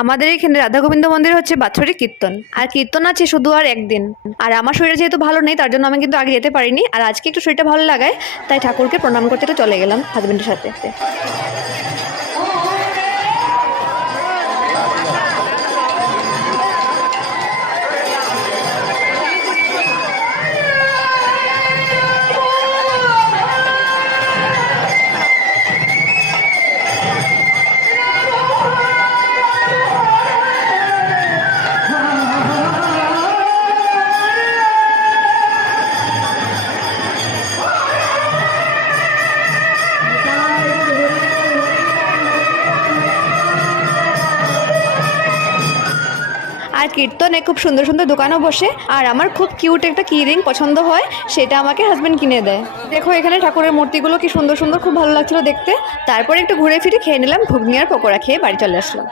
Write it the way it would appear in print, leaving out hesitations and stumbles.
আমাদের এখানে রাধা গোবিন্দ মন্দির হচ্ছে বাৎসরিক কীর্তন, আর কীর্তন আছে শুধু আর একদিন। আর আমার শরীরে যেহেতু ভালো নেই তার জন্য আমি কিন্তু আগে যেতে পারিনি, আর আজকে একটু শরীরটা ভালো লাগায় তাই ঠাকুরকে প্রণাম করতে তো চলে গেলাম হাজবেন্ডের সাথে। আর কীর্তনে খুব সুন্দর সুন্দর দোকানও বসে, আর আমার খুব কিউট একটা কি রিং পছন্দ হয়, সেটা আমাকে হাজবেন্ড কিনে দেয়। দেখো এখানে ঠাকুরের মূর্তিগুলো কি সুন্দর সুন্দর, খুব ভালো লাগছিল দেখতে। তারপরে একটু ঘুরে ফিরে খেয়ে নিলাম ঘুগনি আর পকোড়া, খেয়ে বাড়ি চলে আসলাম।